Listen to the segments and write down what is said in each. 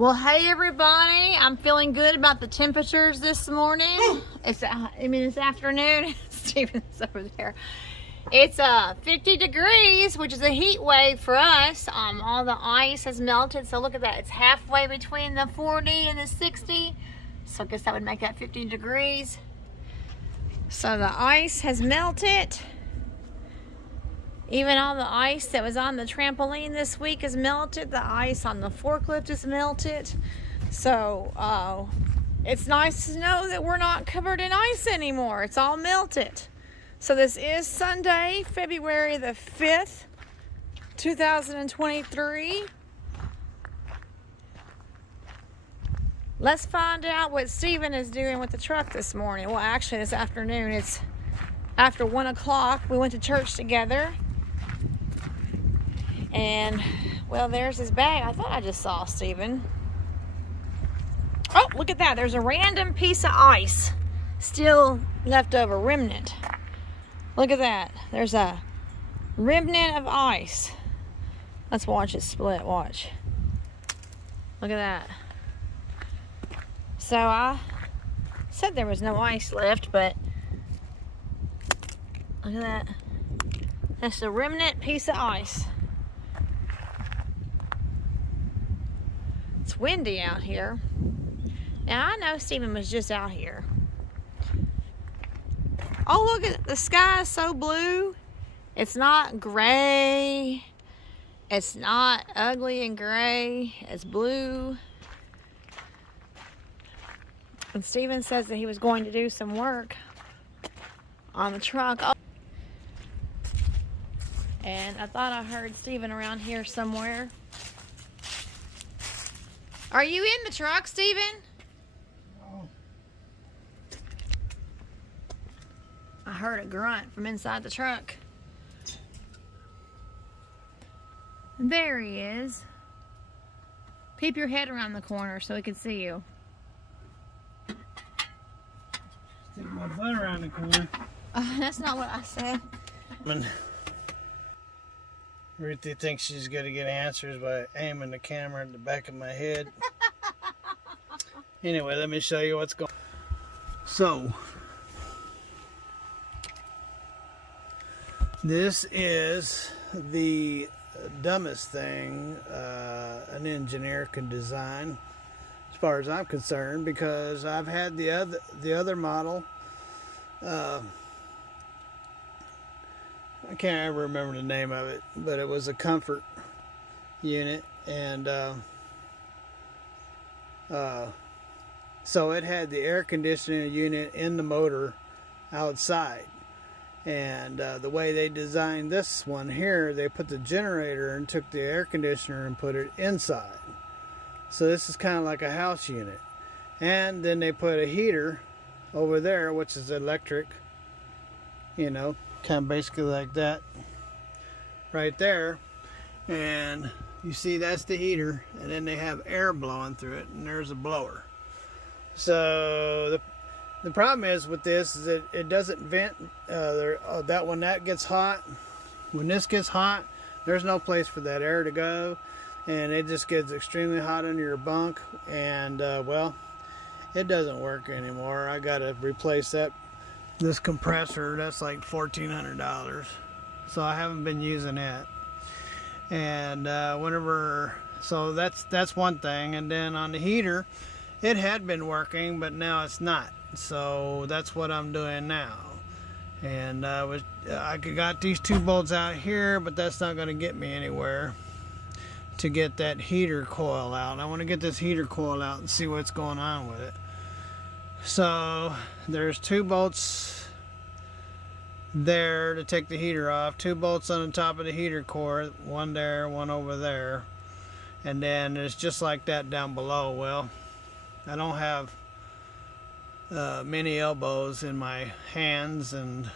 Well, hey everybody, I'm feeling good about the temperatures this morning. It's afternoon. Steven's over there. It's 50 degrees, which is a heat wave for us. All the ice has melted, so look at that. It's halfway between the 40 and the 60. So I guess that would make that 50 degrees. So the ice has melted. Even all the ice that was on the trampoline this week is melted. The ice on the forklift is melted. So it's nice to know that we're not covered in ice anymore. It's all melted. So this is Sunday, February the 5th, 2023. Let's find out what Steven is doing with the truck this morning. Well, actually this afternoon. It's after 1 o'clock. We went to church together. And, well, there's his bag. I thought I just saw Steven. Oh, look at that. There's a random piece of ice still left over, remnant. Look at that. There's a remnant of ice. Let's watch it split. Watch. Look at that. So I said there was no ice left, but look at that. That's a remnant piece of ice. It's windy out here. Now I know Steven was just out here. Oh, look at the sky is so blue. It's not gray. It's not ugly and gray. It's blue. And Steven says that he was going to do some work on the truck. Oh. And I thought I heard Steven around here somewhere. Are you in the truck, Steven? No. I heard a grunt from inside the truck. There he is. Peep your head around the corner so he can see you. Stick my butt around the corner. That's not what I said. Ruthie thinks she's going to get answers by aiming the camera at the back of my head. Anyway, let me show you what's going on. So, this is the dumbest thing an engineer can design, as far as I'm concerned, because I've had the other model. I can't ever remember the name of it, but it was a comfort unit, and so it had the air conditioning unit in the motor outside. And the way they designed this one here, they put the generator and took the air conditioner and put it inside. So this is kind of like a house unit. And then they put a heater over there, which is electric, you know, kind of basically like that right there. And you see that's the heater, and then they have air blowing through it, and there's a blower. So the problem is with this is that it doesn't vent. That when that gets hot, when this gets hot, there's no place for that air to go, and it just gets extremely hot under your bunk. And well, it doesn't work anymore. I got to replace this compressor. That's like $1,400, so I haven't been using it. And so that's one thing. And then on the heater, it had been working, but now it's not. So that's what I'm doing now. And I got these 2 bolts out here, but that's not going to get me anywhere to get that heater coil out. I want to get this heater coil out and see what's going on with it. So there's 2 bolts there to take the heater off, 2 bolts on the top of the heater core, one there, one over there, and then it's just like that down below. Well, I don't have many elbows in my hands, and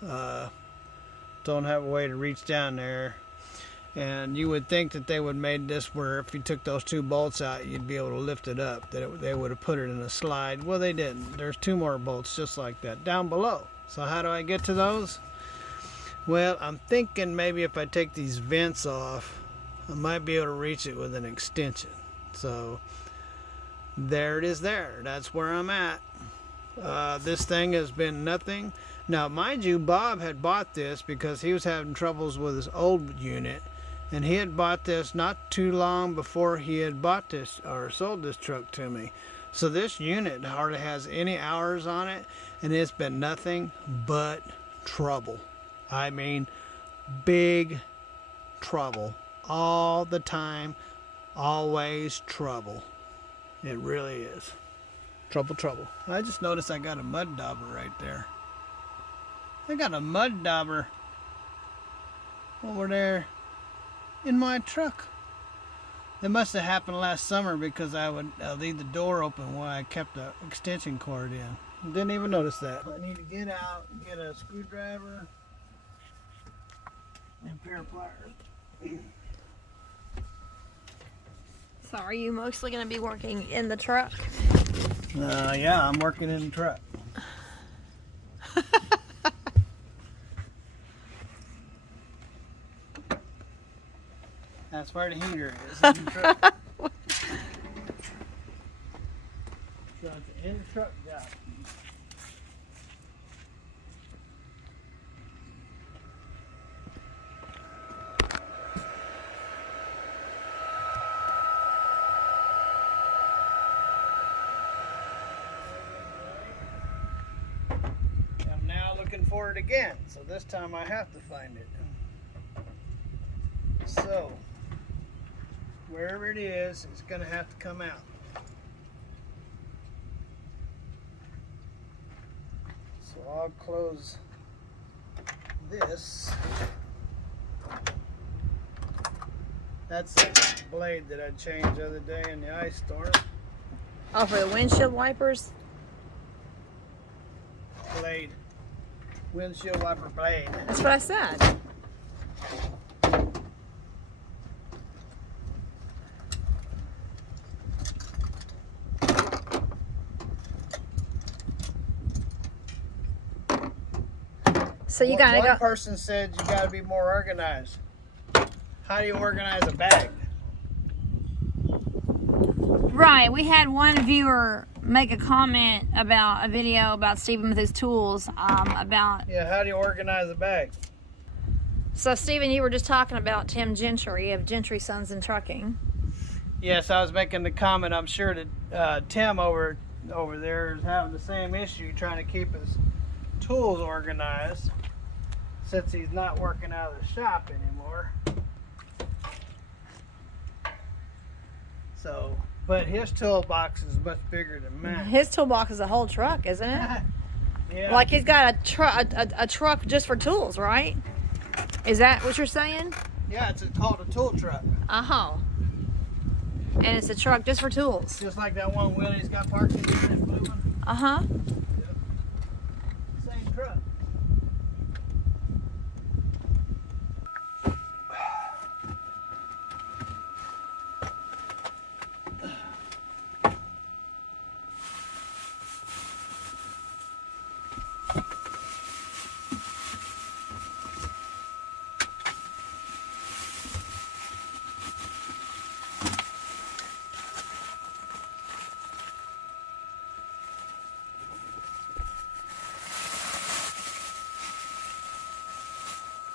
don't have a way to reach down there. And you would think that they would made this where if you took those 2 bolts out, you'd be able to lift it up, that they would have put it in a slide. Well, they didn't. There's 2 more bolts just like that down below. So how do I get to those? Well, I'm thinking maybe if I take these vents off, I might be able to reach it with an extension. So there it is there. That's where I'm at. This thing has been nothing. Now, mind you, Bob had bought this because he was having troubles with his old unit. And he had bought this not too long before he had bought this or sold this truck to me. So this unit hardly has any hours on it. And it's been nothing but trouble. I mean, big trouble. All the time. Always trouble. It really is. Trouble, trouble. I just noticed I got a mud dauber right there. I got a mud dauber over there in my truck. It must have happened last summer because I would leave the door open while I kept the extension cord in. Didn't even notice that. I need to get out and get a screwdriver and a pair of pliers. So are you mostly going to be working in the truck? Yeah, I'm working in the truck. That's where the heater is, in the truck. So it's an in the truck job. I'm now looking for it again, so this time I have to find it. So, wherever it is, it's going to have to come out. So I'll close this. That's the blade that I changed the other day in the ice storm. Oh, for the windshield wipers? Blade. Windshield wiper blade. That's what I said. So you gotta go. One person said you gotta be more organized. How do you organize a bag? Right, we had one viewer make a comment about a video about Stephen with his tools. Yeah, how do you organize a bag? So Stephen, you were just talking about Tim Gentry of Gentry Sons in Trucking. Yes, I was making the comment. I'm sure that Tim over there is having the same issue, trying to keep his tools organized, since he's not working out of the shop anymore. So, but his toolbox is much bigger than mine. His toolbox is a whole truck, isn't it? Yeah. Like he's got a truck just for tools, right? Is that what you're saying? Yeah, it's called a tool truck. Uh-huh. And it's a truck just for tools. Just like that one wheel he's got parked in there, that blue one. Uh-huh. Yep. Same truck.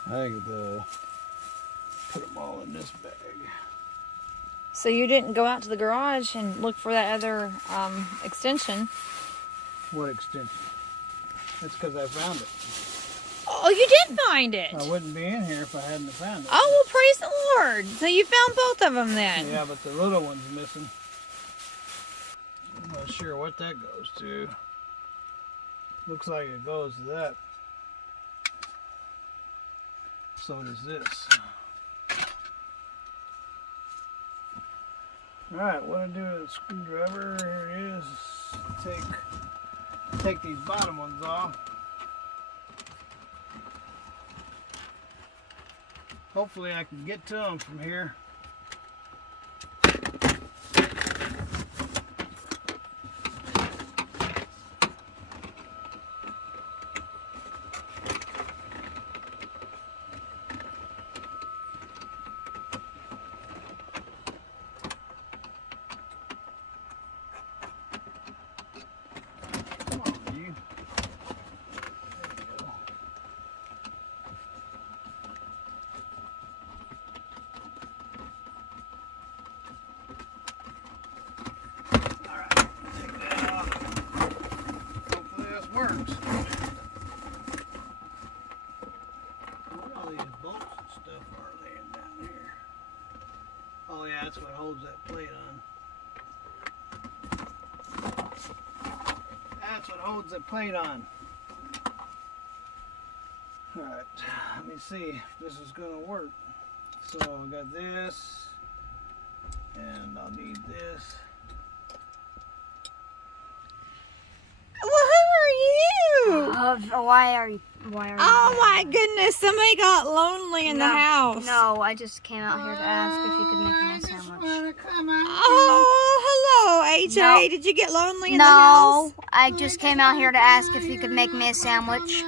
I could put them all in this bag. So you didn't go out to the garage and look for that other extension? What extension? That's because I found it. Oh, you did find it. I wouldn't be in here if I hadn't found it. Oh, well, praise the Lord. So you found both of them then. Yeah, but the little one's missing. I'm not sure what that goes to. Looks like it goes to that. So does this. Alright, what I do with a screwdriver, here it is. Take these bottom ones off. Hopefully I can get to them from here. it works. What all these bolts and stuff are laying down here? Oh yeah, that's what holds that plate on. That's what holds that plate on. Alright, let me see if this is going to work. So I got this, and I'll need this. Well, who are you? Why are you? Oh my goodness! Somebody got lonely in the house. No, I just came out here to ask if you could make me a sandwich. Oh, hello, AJ. No. Did you get lonely in the house? No, I just came out here to ask if you could make me a sandwich.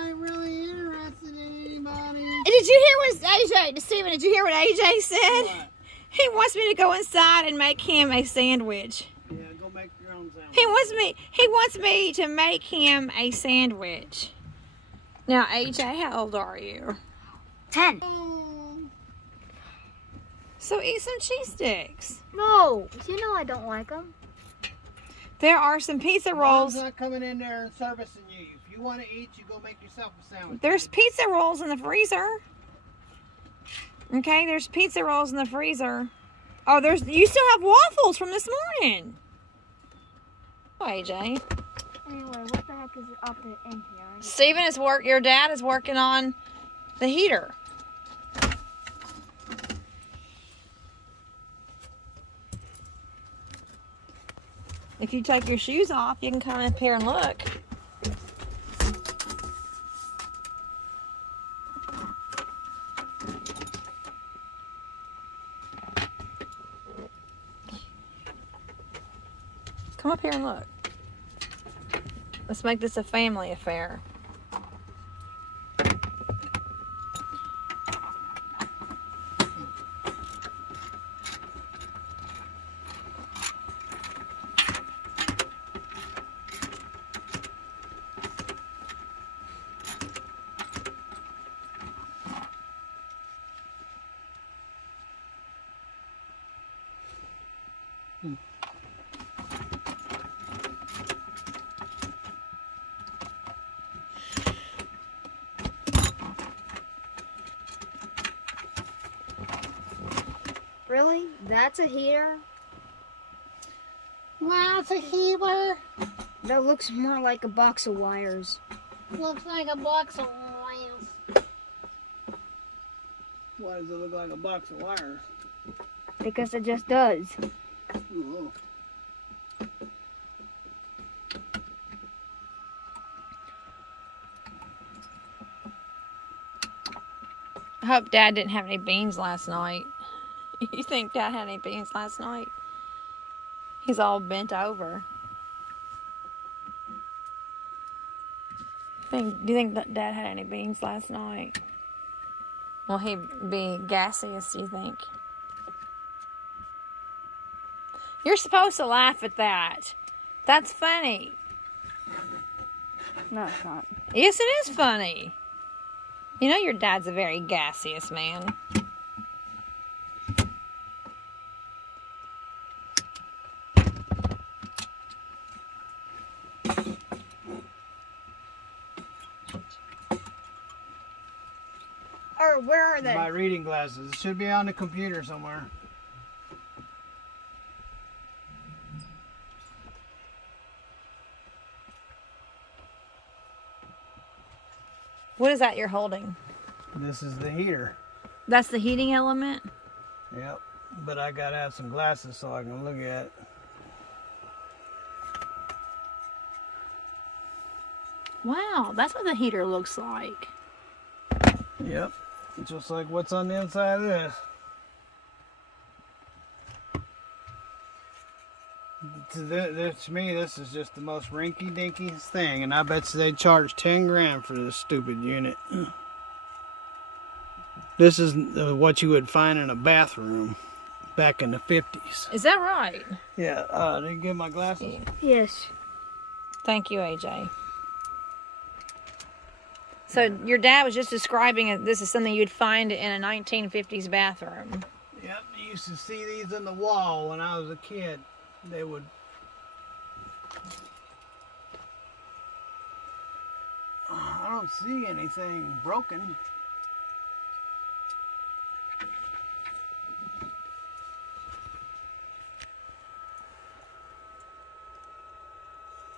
Did you hear what AJ, Steven? Did you hear what AJ said? What? He wants me to go inside and make him a sandwich. Yeah, go make your own sandwich. He wants me to make him a sandwich. Now, AJ, how old are you? 10. So eat some cheese sticks. No, you know I don't like them. There are some pizza rolls. Mom's not coming in there and servicing you. If you want to eat, you go make yourself a sandwich. There's pizza rolls in the freezer. Okay, there's pizza rolls in the freezer. Oh, you still have waffles from this morning. Oh, AJ. Anyway, what the heck is up in here? Steven your dad is working on the heater. If you take your shoes off, you can come up here and look. Come up here and look. Let's make this a family affair. Really? That's a heater? That's a heater. That looks more like a box of wires. Looks like a box of wires. Why does it look like a box of wires? Because it just does. Ooh. I hope Dad didn't have any beans last night. You think Dad had any beans last night? He's all bent over. Do you think that Dad had any beans last night? Will he be gaseous, do you think? You're supposed to laugh at that. That's funny. No, it's not. Yes, it is funny. You know your dad's a very gaseous man. Or where are they? My reading glasses. It should be on the computer somewhere. What is that you're holding? This is the heater. That's the heating element? Yep. But I gotta have some glasses so I can look at it. Wow, that's what the heater looks like. Yep. Just like what's on the inside of this. To me, this is just the most rinky-dinkiest thing, and I bet you they charge 10 grand for this stupid unit. This is what you would find in a bathroom back in the 50s. Is that right? Yeah, did you get my glasses? Yes. Thank you, AJ. So your dad was just describing it. This is something you'd find in a 1950s bathroom. Yep, you used to see these in the wall when I was a kid. They would... I don't see anything broken.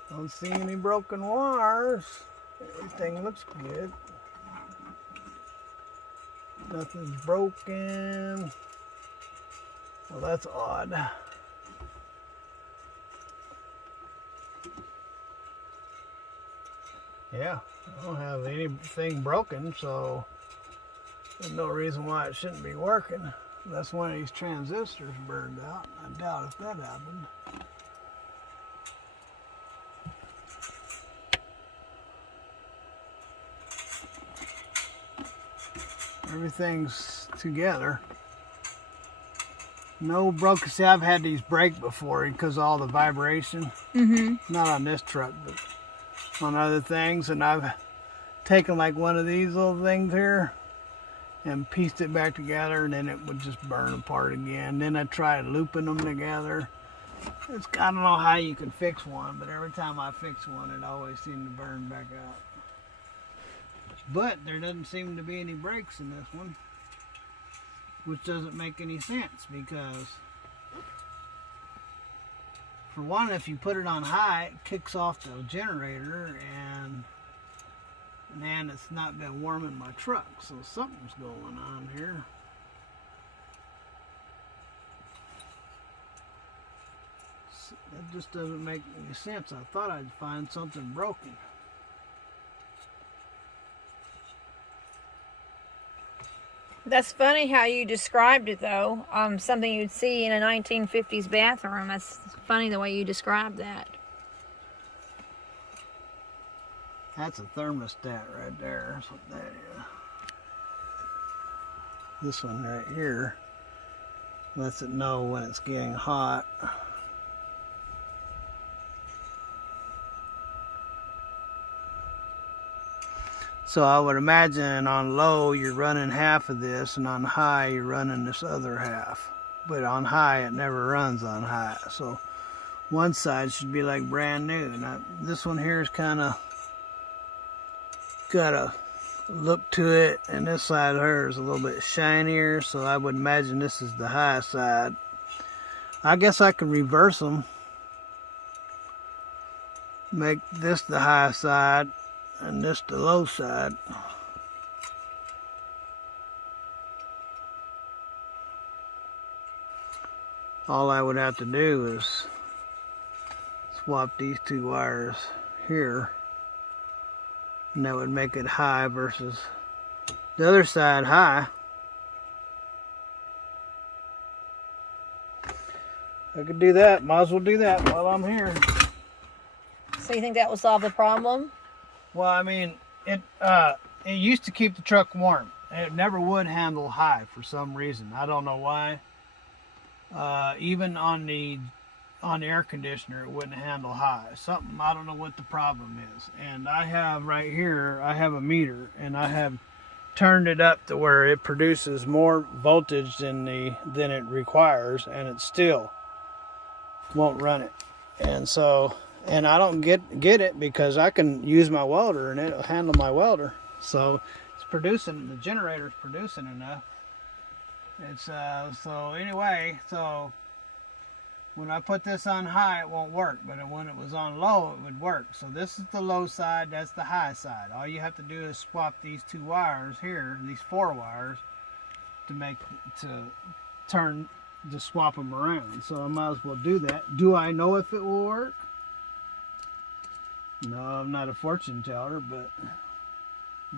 Don't see any broken wires. Everything looks good. Nothing's broken. Well, that's odd. Yeah, I don't have anything broken, so there's no reason why it shouldn't be working. Unless one of these transistors burned out. I doubt if that happened. Everything's together. No broken. See, I've had these break before because of all the vibration. Not on this truck, but on other things. And I've taken like one of these little things here and pieced it back together, and then it would just burn apart again. Then I tried looping them together. I don't know how you can fix one, but every time I fix one, it always seemed to burn back out. But there doesn't seem to be any breaks in this one, which doesn't make any sense because, for one, if you put it on high, it kicks off the generator, and man, it's not been warming my truck, so something's going on here. That just doesn't make any sense. I thought I'd find something broken. That's funny how you described it, though. Something you'd see in a 1950s bathroom. That's funny the way you described that. That's a thermostat right there. That's what that is. This one right here lets it know when it's getting hot. So I would imagine on low you're running half of this, and on high you're running this other half. But on high it never runs on high. So one side should be like brand new. And this one here is kind of got a look to it, and this side of her is a little bit shinier. So I would imagine this is the high side. I guess I could reverse them. Make this the high side and this the low side. All I would have to do is swap these two wires here, and that would make it high versus the other side high. I could do that. Might as well do that while I'm here. So you think that will solve the problem? Well, I mean, it used to keep the truck warm. It never would handle high for some reason. I don't know why. Even on the air conditioner, it wouldn't handle high. Something, I don't know what the problem is. And I have right here, I have a meter, and I have turned it up to where it produces more voltage than it requires, and it still won't run it. And so, and I don't get it because I can use my welder and it'll handle my welder. So it's producing, the generator's producing enough. It's so anyway, so when I put this on high, it won't work, but when it was on low, it would work. So this is the low side, that's the high side. All you have to do is swap these two wires here, these 4 wires, to swap them around. So I might as well do that. Do I know if it will work? No, I'm not a fortune teller, but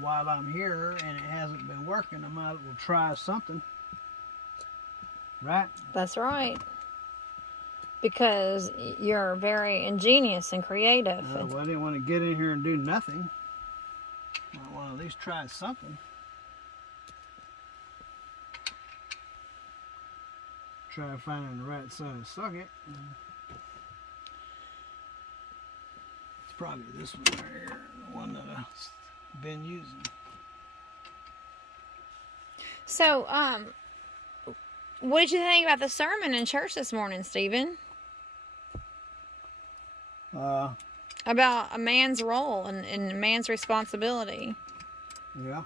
while I'm here and it hasn't been working, I might as well try something. Right? That's right. Because you're very ingenious and creative. Well, I didn't want to get in here and do nothing. I want to at least try something. Try finding the right side socket. It's probably this one right here, the one that I've been using. So, what did you think about the sermon in church this morning, Stephen? about a man's role and a man's responsibility. Yeah.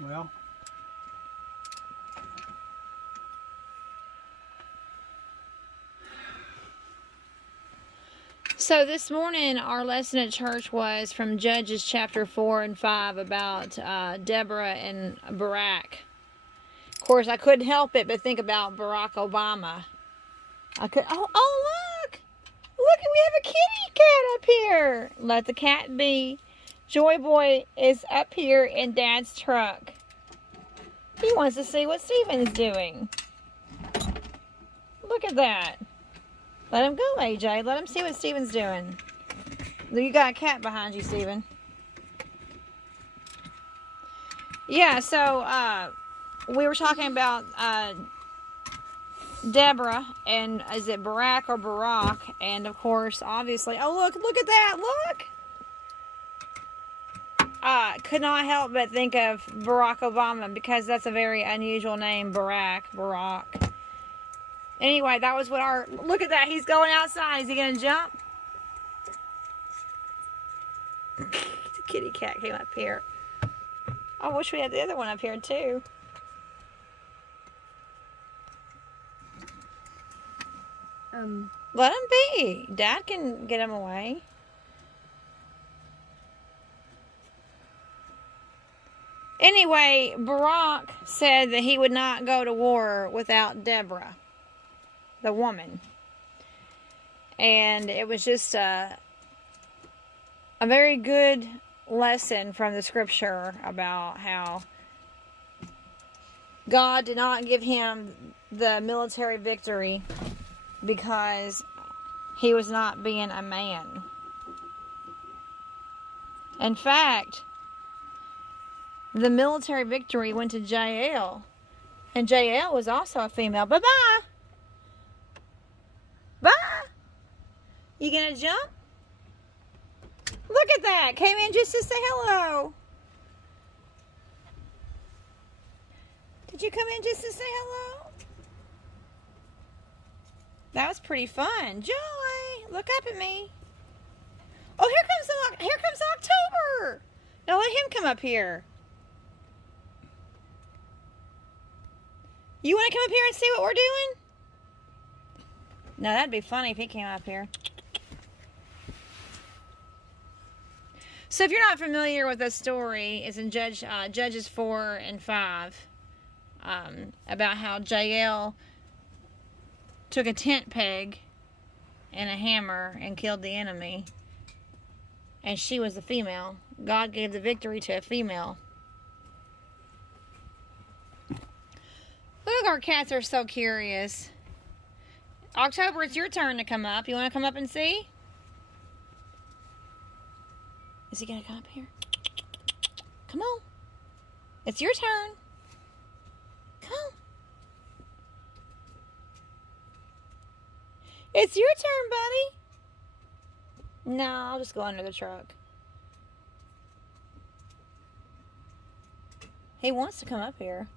Well. So this morning, our lesson at church was from Judges chapter 4 and 5 about Deborah and Barak. Of course, I couldn't help it but think about Barack Obama. Look! Look! We have a kitty cat up here. Let the cat be. Joy Boy is up here in Dad's truck. He wants to see what Steven is doing. Look at that. Let him go, AJ. Let him see what Steven's doing. You got a cat behind you, Steven. Yeah, so we were talking about Deborah, and is it Barack or Barack? And of course, obviously, oh look at that, look! Could not help but think of Barack Obama because that's a very unusual name, Barack. Anyway, that was what look at that, he's going outside. Is he gonna jump? The kitty cat came up here. I wish we had the other one up here too. Let him be. Dad can get him away. Anyway, Barack said that he would not go to war without Deborah, the woman. And it was just a very good lesson from the scripture about how God did not give him the military victory because he was not being a man. In fact, the military victory went to Jael, and Jael was also a female. Bye-bye. Bye. You gonna jump? Look at that. Came in just to say hello. Did you come in just to say hello? That was pretty fun. Joy, look up at me. Oh, here comes October. Now let him come up here. You want to come up here and see what we're doing? No, that'd be funny if he came up here. So if you're not familiar with this story, it's in Judges 4 and 5 about how Jael took a tent peg and a hammer and killed the enemy. And she was the female. God gave the victory to a female. Look, our cats are so curious. October, it's your turn to come up. You want to come up and see? Is he going to come up here? Come on. It's your turn. Come. It's your turn, buddy. No, I'll just go under the truck. He wants to come up here.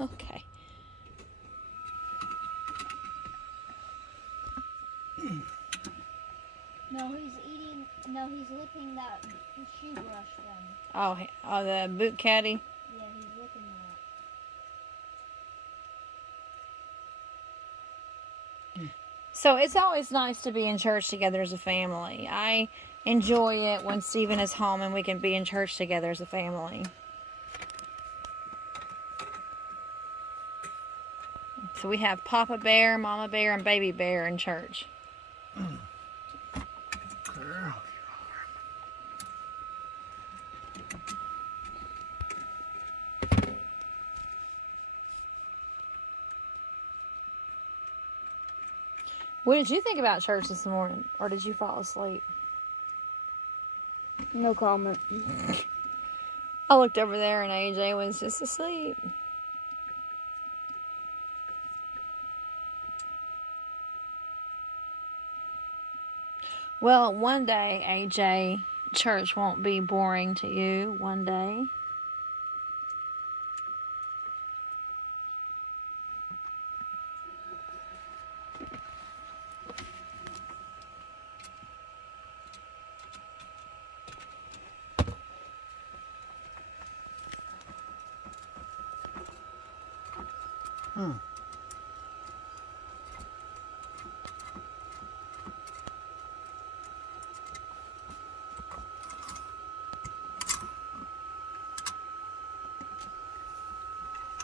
Okay. No, he's licking that shoe brush thing. Oh, the boot caddy. Yeah, he's licking that. So it's always nice to be in church together as a family. I enjoy it when Stephen is home and we can be in church together as a family. So we have Papa Bear, Mama Bear, and Baby Bear in church. What did you think about church this morning? Or did you fall asleep? No comment. I looked over there and AJ was just asleep. Well, one day, AJ, church won't be boring to you. One day.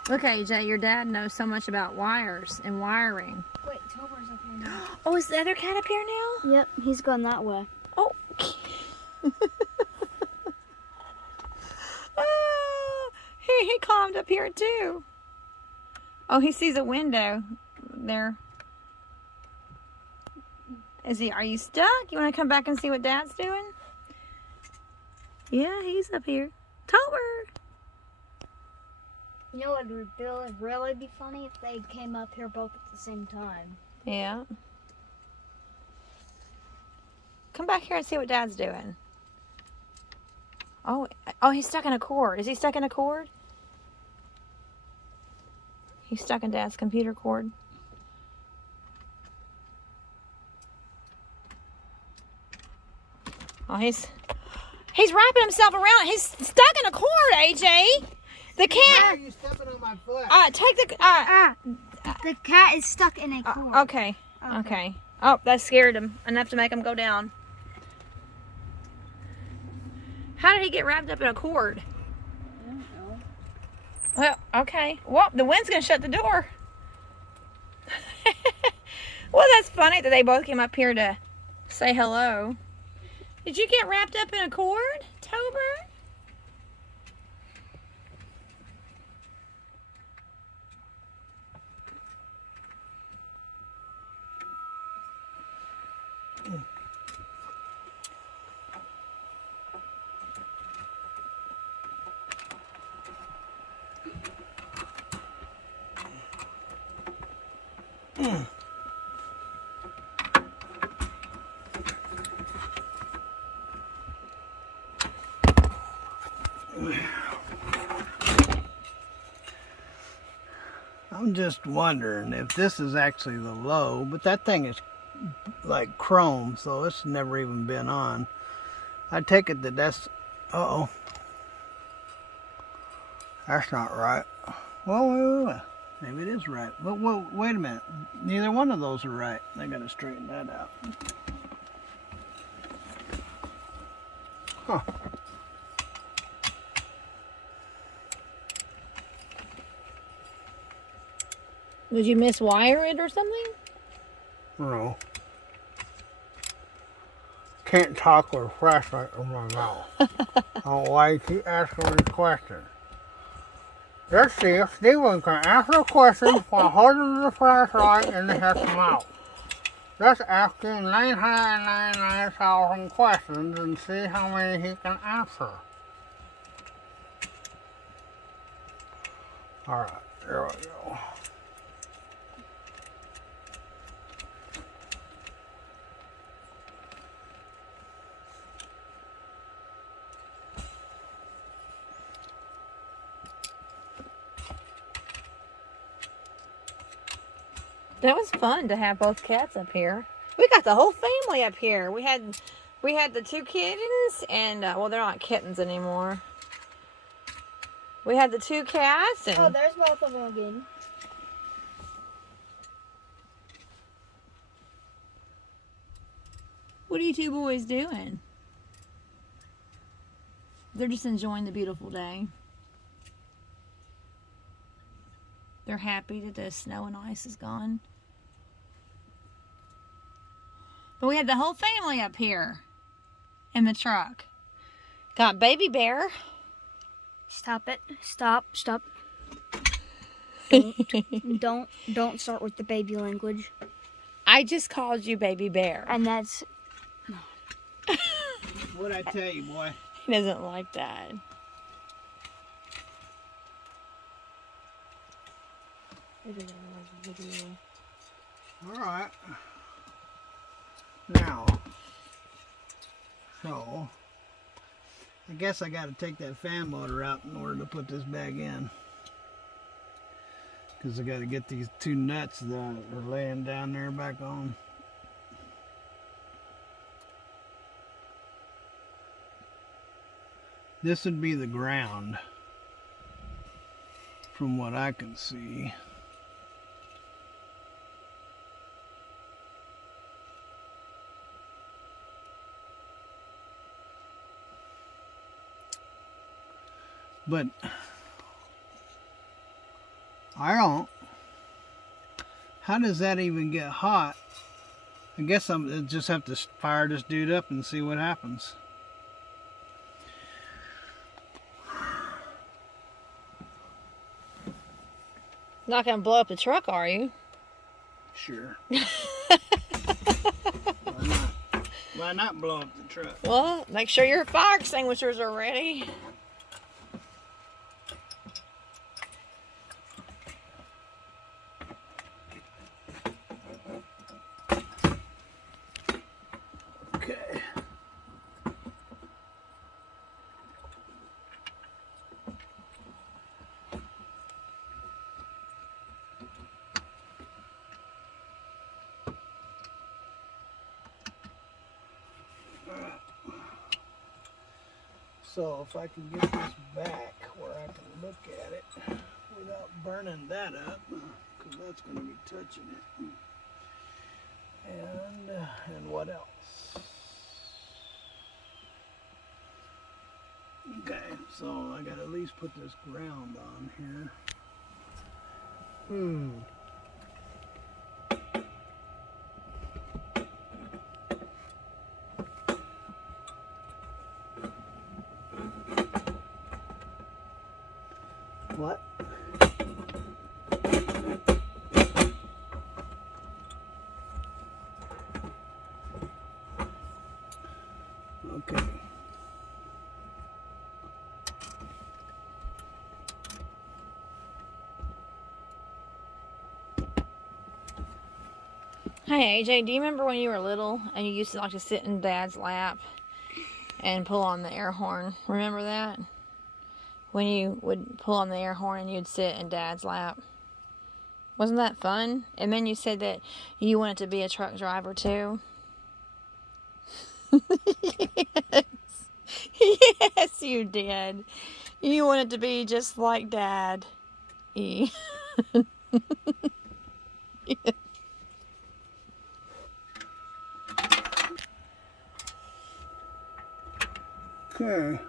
Look, AJ, your dad knows so much about wires and wiring. Wait, Tober's up here now. Oh, is the other cat up here now? Yep, he's gone that way. Oh. Oh, he climbed up here too. Oh, he sees a window there. Are you stuck? You want to come back and see what Dad's doing? Yeah, he's up here. Tober! You know what would really be funny if they came up here both at the same time. Yeah. Come back here and see what Dad's doing. Oh, he's stuck in a cord. Is he stuck in a cord? He's stuck in Dad's computer cord. Oh, he's wrapping himself around. He's stuck in a cord, AJ. The cat. Why are you stepping on my foot? Take the. The cat is stuck in a cord. Okay. Oh, that scared him enough to make him go down. How did he get wrapped up in a cord? I don't know. Well, okay. Well, the wind's gonna shut the door. Well, that's funny that they both came up here to say hello. Did you get wrapped up in a cord, Tober? I'm just wondering if this is actually the low, but that thing is like chrome, so it's never even been on. I take it that that's, uh-oh. That's not right. Well, wait. Maybe it is right. But wait a minute. Neither one of those are right. I gotta straighten that out. Huh. Did you miswire it or something? No. Can't talk with a flashlight in my mouth. I don't know why you keep asking me questions. Let's see if Steven can answer a question while holding the flashlight in his mouth. Let's ask him 999,000 questions and see how many he can answer. Alright, there we go. That was fun to have both cats up here. We got the whole family up here. We had the two kittens and well, they're not kittens anymore. We had the two cats and Oh, there's both of them again. what are you two boys doing? They're just enjoying the beautiful day. They're happy that the snow and ice is gone. But we had the whole family up here in the truck. Got Baby Bear. Stop it. Stop. Don't start with the baby language. I just called you Baby Bear. And that's What'd I tell you, boy? He doesn't like that. Alright. Now, so, I guess I gotta take that fan motor out in order to put this bag in. Because I gotta get these two nuts that are laying down there back on. This would be the ground, from what I can see. But I don't. How does that even get hot? I guess I'll just have to fire this dude up and see what happens. Not gonna blow up the truck, are you? Sure. Why not blow up the truck? Well, make sure your fire extinguishers are ready. Okay. So if I can get this back where I can look at it without burning that up, because that's going to be touching it. And what else? Okay, so I got to at least put this ground on here. What? Okay. Hey AJ, do you remember when you were little and you used to like to sit in Dad's lap and pull on the air horn? Remember that? When you would pull on the air horn and you'd sit in Dad's lap. Wasn't that fun? And then you said that you wanted to be a truck driver too. Yes. Yes, you did. You wanted to be just like Dad. E. Yeah. Okay.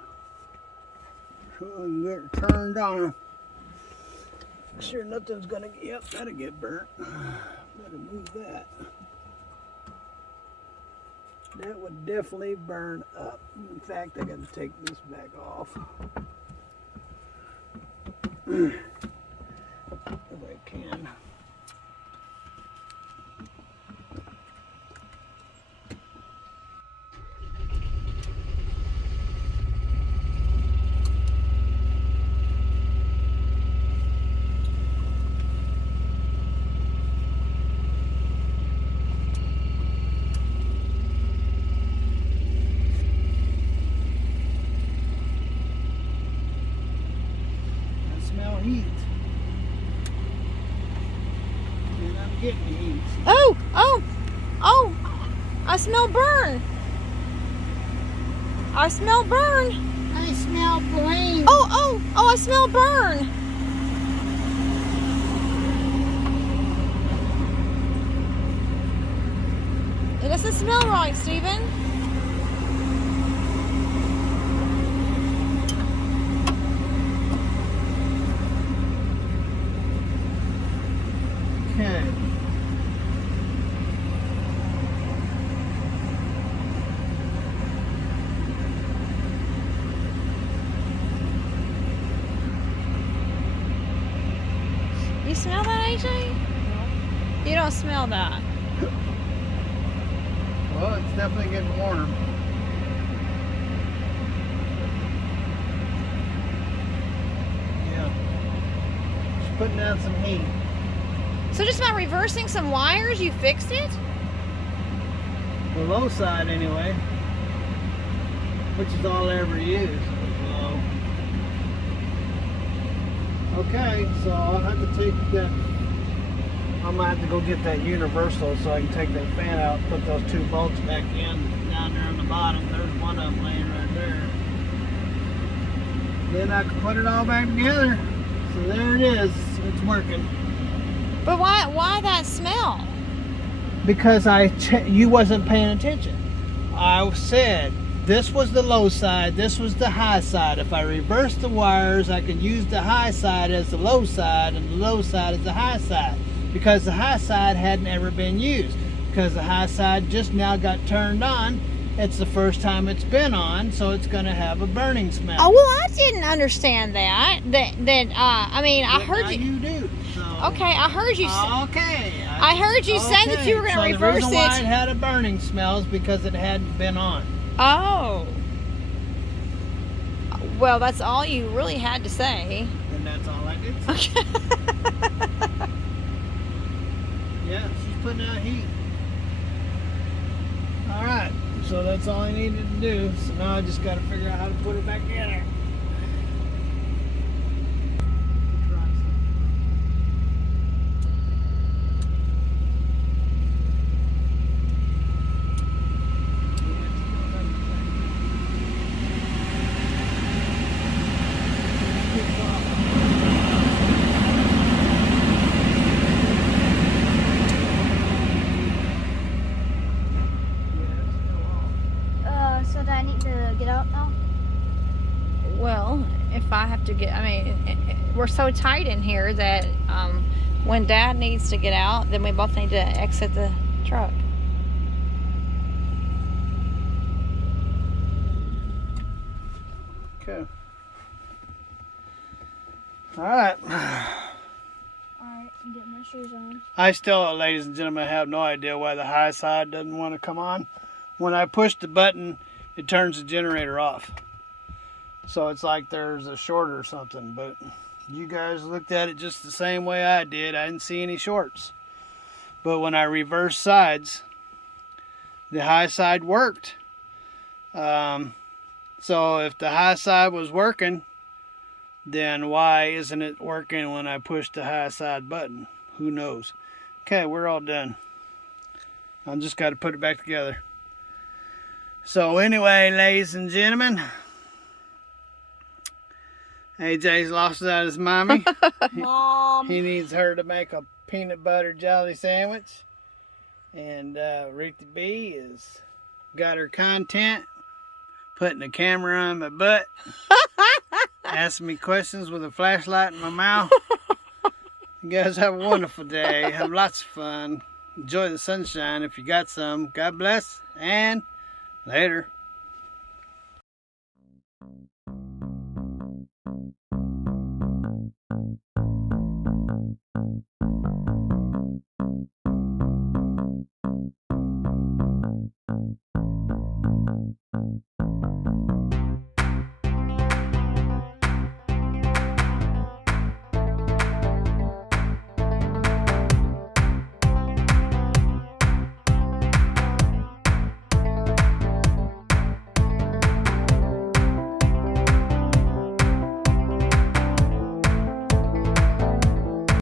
So I can get it turned on. Make sure nothing's gonna get, yep, that'll get burnt. Better move that. That would definitely burn up. In fact, I gotta take this back off. If I can. Heat. And I'm getting heat. Oh, oh, oh, I smell burn. I smell burn. I smell flame. Oh, oh, oh, I smell burn. It doesn't smell right, Stephen. Okay. You smell that, AJ? You don't smell that. Well, it's definitely getting warm. Yeah. Just putting out some heat. So just by reversing some wires, you fixed it? The low side anyway. Which is all I ever use. Low. Okay, so I'll have to take that. I'm gonna have to go get that universal so I can take that fan out, put those two bolts back in down there on the bottom. There's one of them laying right there. Then I can put it all back together. So there it is. It's working. But why that smell? Because you wasn't paying attention. I said this was the low side, this was the high side. If I reverse the wires, I can use the high side as the low side and the low side as the high side, because the high side hadn't ever been used, because the high side just now got turned on. It's the first time it's been on, so it's going to have a burning smell. Oh, well, I didn't understand that. I mean, I heard now you. You do. So. Okay, I heard you. Okay. I heard you say that you were going to reverse the reason why it it. had a burning smell is because it hadn't been on. Oh. Well, that's all you really had to say. And that's all I did say. Okay. Yeah, she's putting out heat. All right, so that's all I needed to do. So now I just got to figure out how to put it back together. So do I need to get out now? Well, if I have to get, I mean, we're so tight in here that when Dad needs to get out, then we both need to exit the truck. Okay. All right. Alright, I'm getting my shoes on. I still, ladies and gentlemen, have no idea why the high side doesn't want to come on. When I push the button, it turns the generator off. So it's like there's a short or something, but you guys looked at it just the same way I did. I didn't see any shorts. But when I reverse sides, the high side worked. So if the high side was working, then why isn't it working when I push the high side button? Who knows? Okay, we're all done. I just got to put it back together. So anyway, ladies and gentlemen, AJ's lost it out of his mommy. Mom. He needs her to make a peanut butter jelly sandwich. And Rita B has got her content, putting the camera on my butt, asking me questions with a flashlight in my mouth. You guys have a wonderful day. Have lots of fun. Enjoy the sunshine if you got some. God bless and later.